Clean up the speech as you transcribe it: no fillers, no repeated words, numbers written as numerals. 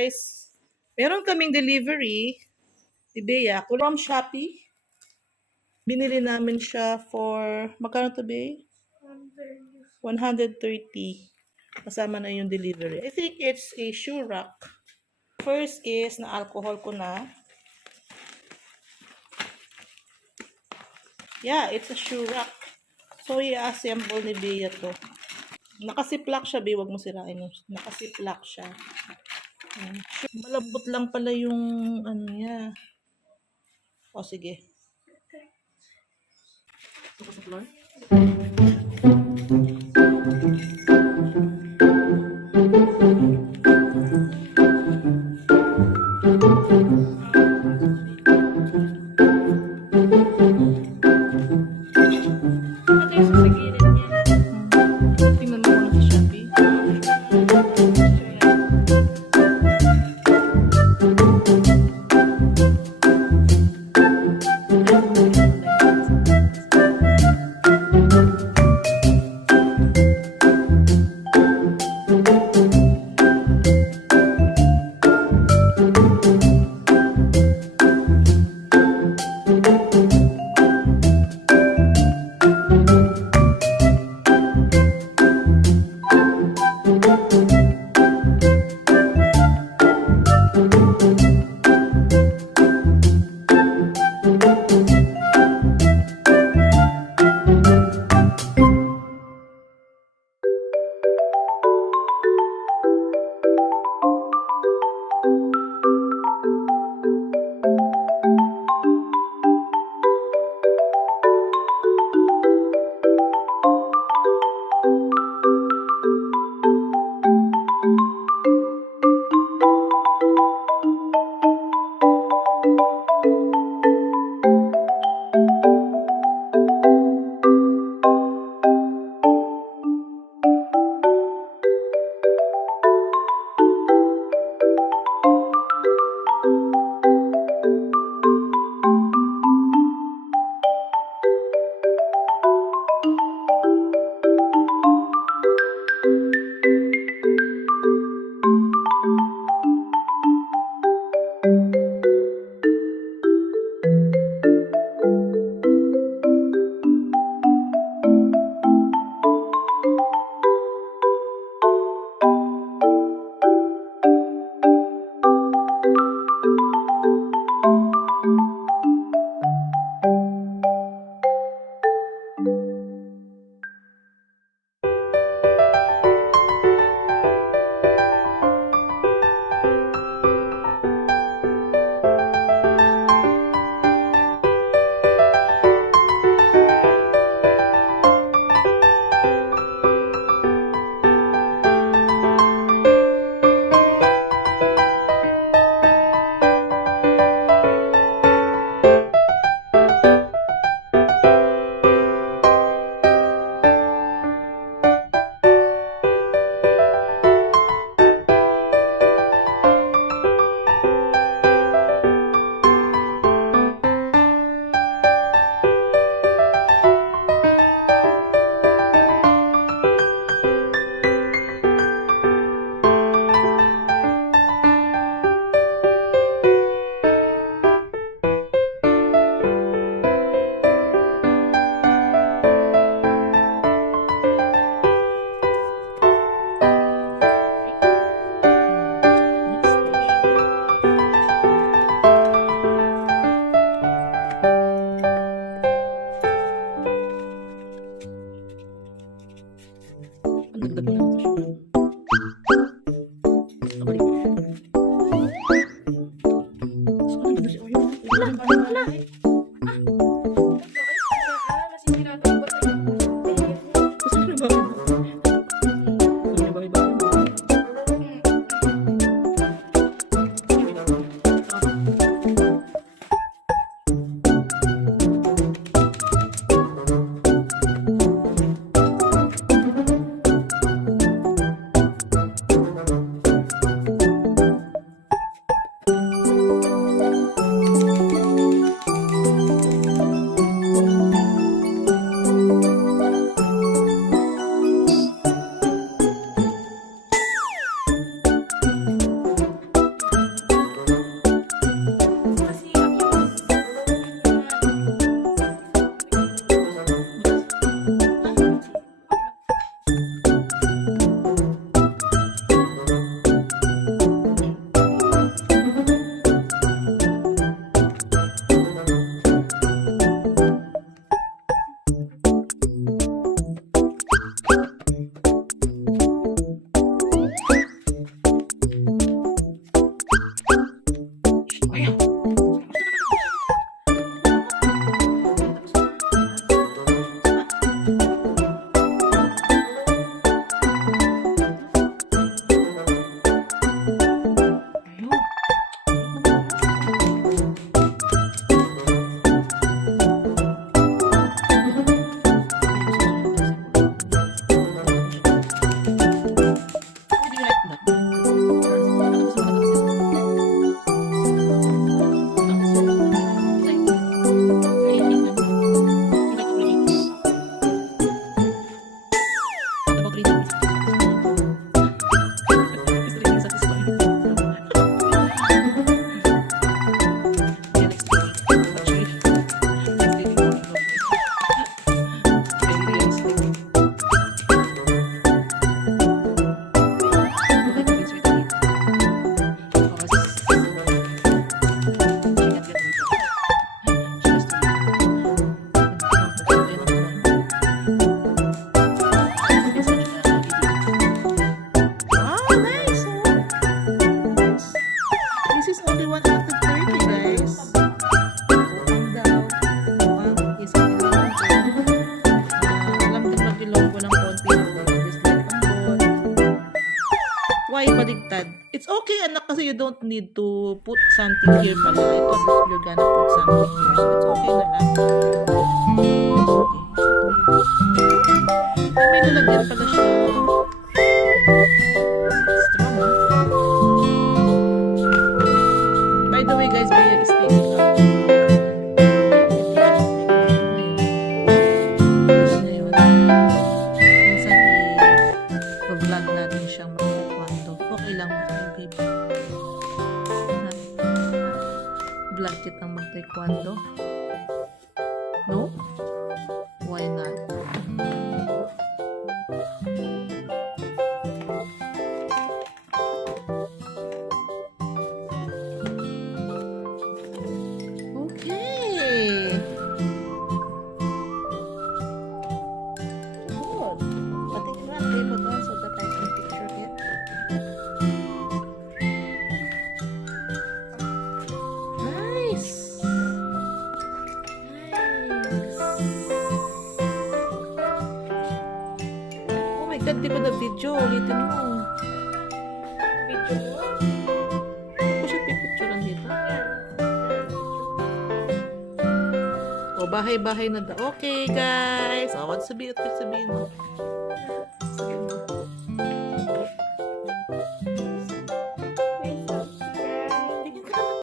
guys. Meron kaming delivery ni Bea from Shopee. Binili namin siya for, magkano to, Bea? 130. Kasama na yung delivery. I think it's a shoe rack. First is na alcohol ko na. Yeah, it's a shoe rack. So, i-assemble ni Bea to. Nakasiplak siya, Bea. Huwag mo sirain. Nakasiplak siya. Malambot lang pala yung ano niya. O, sige. Ito sa floor? Tingnan mo muna sa Shopee. only 130 guys. Ang daw. Isa Ilonggo. Alam din mag-Ilonggo ng konti. Dislike ang bot. Why baligtad? It's okay anak kasi you don't need to put something here pala. I thought you're gonna put something here. So it's okay na lang. May lalagyan pala siya. Strong, ha? By the way, guys, Bea is taking out. Minsan i-vlog natin siyang mag-taekwondo. Okay lang mag-baby. Vlog kitang mag-taekwondo. No? Why not? Di ko na video, ulitin mo. Video mo? Ako siya pipicturean dito. O, bahay-bahay na da. Okay, guys. O, what's sabihin mo? Sabihin mo.